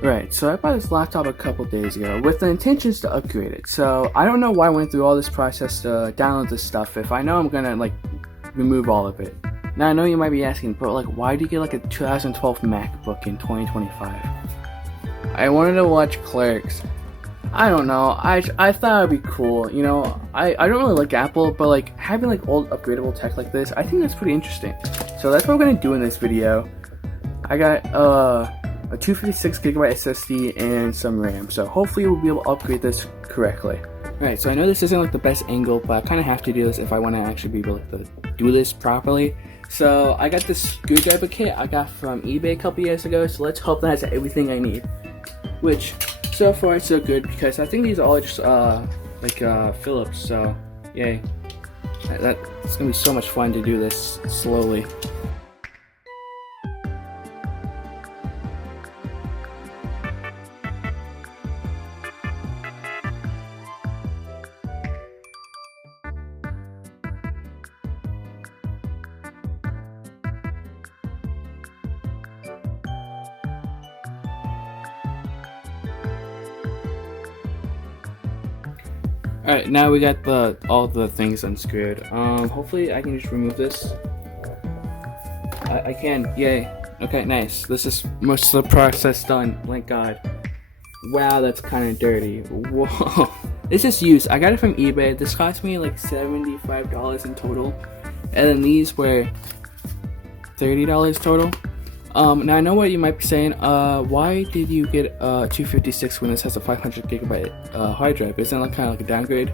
Right, so I bought this laptop a couple days ago with the intentions to upgrade it. So I don't know why I went through all this process to download this stuff if I know I'm gonna like remove all of it. Now I know you might be asking, but like why do you get like a 2012 MacBook in 2025? I wanted to watch Clerks. I don't know, I thought it'd be cool, you know, I don't really like Apple, but like having like old upgradable tech like this, I think that's pretty interesting. So that's what we're gonna do in this video. I got a 256GB SSD and some RAM, so hopefully we'll be able to upgrade this correctly. Alright, so I know this isn't like the best angle, but I kind of have to do this if I want to actually be able to do this properly. So I got this screwdriver kit I got from eBay a couple years ago, so let's hope that has everything I need. Which, so far so good, because I think these are all just Phillips, so yay. It's gonna be so much fun to do this slowly. Alright, now we got all the things unscrewed. Hopefully I can just remove this. I can, yay. Okay, nice. This is most of the process done, thank God. Wow, that's kind of dirty. Whoa. This is used. I got it from eBay. This cost me like $75 in total. And then these were $30 total. Now I know what you might be saying, why did you get a 256 when this has a 500GB hard drive? Isn't that kind of like a downgrade?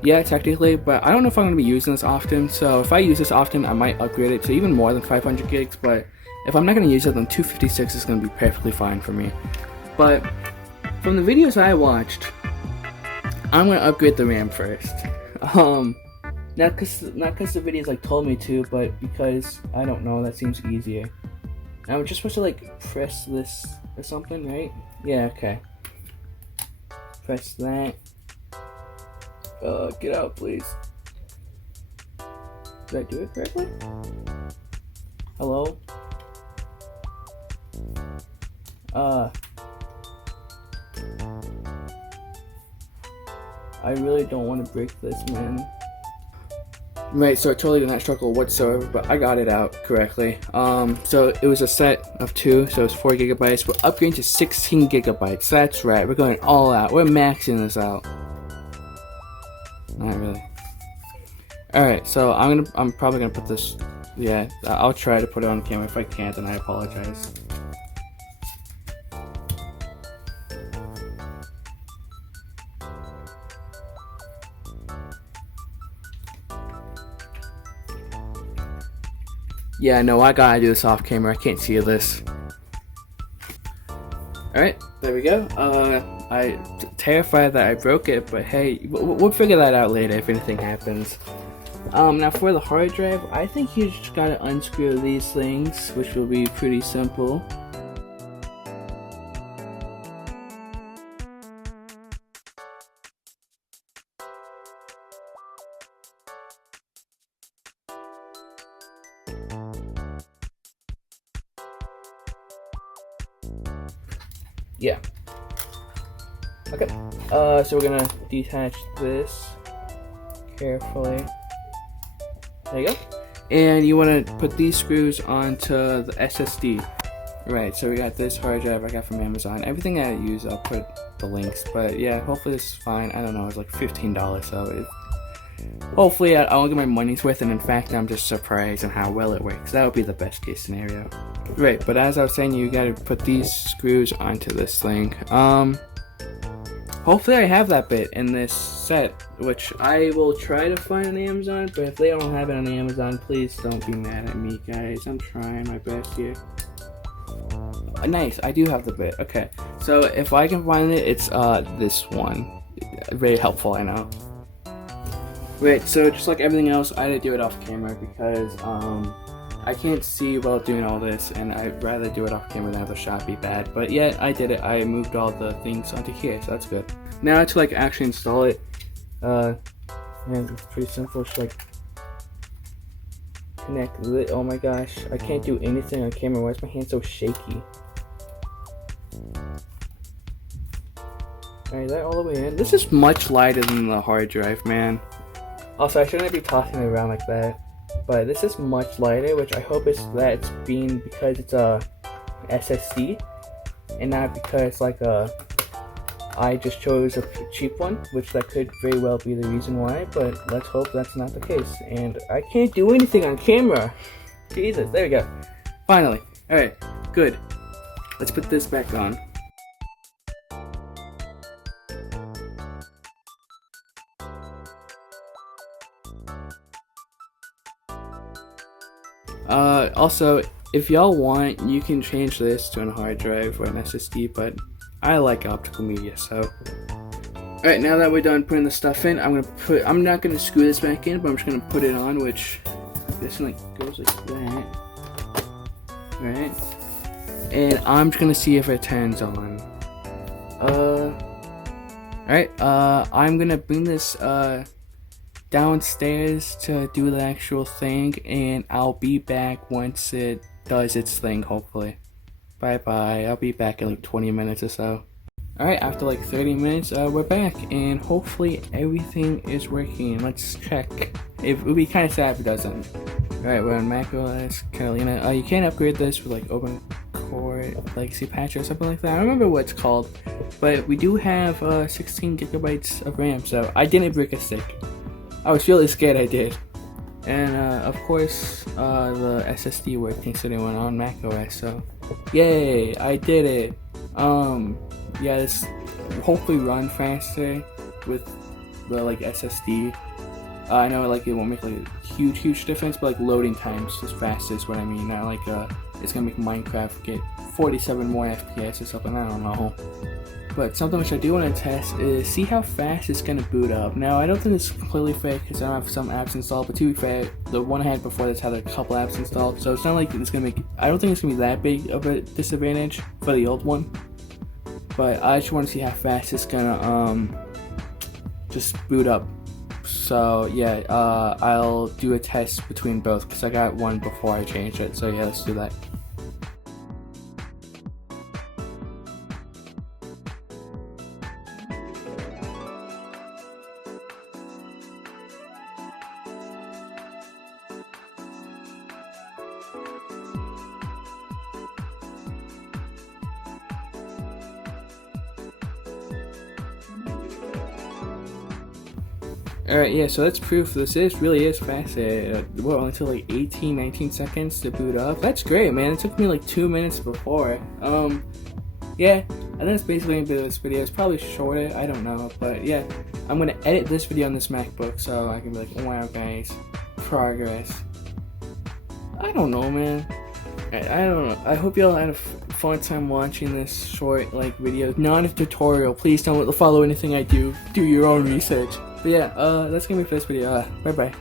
Yeah, technically, but I don't know if I'm going to be using this often, so if I use this often, I might upgrade it to even more than 500 gigs, but if I'm not going to use it, then 256 is going to be perfectly fine for me. But from the videos I watched, I'm going to upgrade the RAM first. Not because the videos like told me to, but because, I don't know, that seems easier. I'm just supposed to like press this or something, right? Yeah, okay. Press that. Get out, please. Did I do it correctly? Hello? I really don't want to break this, man. Right, so I totally did not struggle whatsoever, but I got it out correctly. So it was a set of 2, so it's 4GB. We're upgrading to 16GB. That's right, we're going all out. We're maxing this out. Not really. Alright, so I'm probably gonna put this. Yeah, I'll try to put it on camera. If I can't, then I apologize. Yeah, no, I gotta do this off camera. I can't see this. Alright, there we go. I'm terrified that I broke it, but hey, we'll figure that out later if anything happens. Now for the hard drive, I think you just gotta unscrew these things, which will be pretty simple. Yeah. Okay. So we're gonna detach this carefully. There you go. And you want to put these screws onto the SSD. Right. So we got this hard drive I got from Amazon. Everything I use, I'll put the links. But yeah, hopefully this is fine. I don't know. It's like $15, so hopefully I'll get my money's worth. And in fact, I'm just surprised on how well it works. That would be the best case scenario. Right, but as I was saying, you gotta put these screws onto this thing. Hopefully I have that bit in this set, which I will try to find on Amazon, but if they don't have it on Amazon, please don't be mad at me, guys. I'm trying my best here. Nice, I do have the bit. Okay, so if I can find it, it's this one. Very helpful, I know. Right, so just like everything else, I had to do it off camera because I can't see while doing all this, and I'd rather do it off camera than have the shot be bad. But yeah, I did it. I moved all the things onto here, so that's good. Now to like actually install it, man, it's pretty simple. Just like connect it. Oh my gosh, I can't do anything on camera. Why is my hand so shaky? Alright, that all the way in. This is much lighter than the hard drive, man. Also, I shouldn't be tossing it around like that. But this is much lighter, which I hope is that it's being because it's a SSD and not because like I just chose a cheap one, which that could very well be the reason why, but let's hope that's not the case. And I can't do anything on camera. Jesus, there we go. Finally. Alright, good. Let's put this back on. Also, if y'all want, you can change this to a hard drive or an SSD, but I like optical media, so. Alright, now that we're done putting the stuff in, I'm not gonna screw this back in, but I'm just gonna put it on, which this like goes like that. Right? And I'm just gonna see if it turns on. Alright, I'm gonna bring this downstairs to do the actual thing, and I'll be back once it does its thing, hopefully. Bye bye, I'll be back in like 20 minutes or so. Alright, after like 30 minutes, we're back, and hopefully everything is working. Let's check. It would be kind of sad if it doesn't. Alright, we're on macOS Catalina. You can't upgrade this with like Open Core Legacy Patch or something like that. I don't remember what it's called, but we do have 16 gigabytes of RAM, so I didn't break a stick. I was really scared I did. And of course, the SSD worked considering it on macOS, so yay, I did it. Yeah, this hopefully run faster with the like SSD. I know like it won't make like a huge difference, but like loading times is faster is what I mean. Not like it's gonna make Minecraft get 47 more FPS or something, I don't know. But something which I do want to test is see how fast it's going to boot up. Now, I don't think it's completely fake because I don't have some apps installed, but to be fair, the one I had before this had a couple apps installed, so it's not like it's going to make, I don't think it's going to be that big of a disadvantage for the old one. But I just want to see how fast it's going to just boot up. So yeah, I'll do a test between both because I got one before I changed it, so yeah, let's do that. Alright, yeah, so that's proof this really is fast. Well, until like 18-19 seconds to boot up. That's great, man. It took me like 2 minutes before. Yeah, I think that's basically gonna be this video. It's probably shorter, I don't know, but yeah, I'm gonna edit this video on this MacBook so I can be like, wow guys, progress. I don't know, man. I don't know. I hope y'all had a fun time watching this short like video. Not a tutorial. Please don't follow anything I do. Do your own research. But yeah, that's gonna be for this video. Bye bye.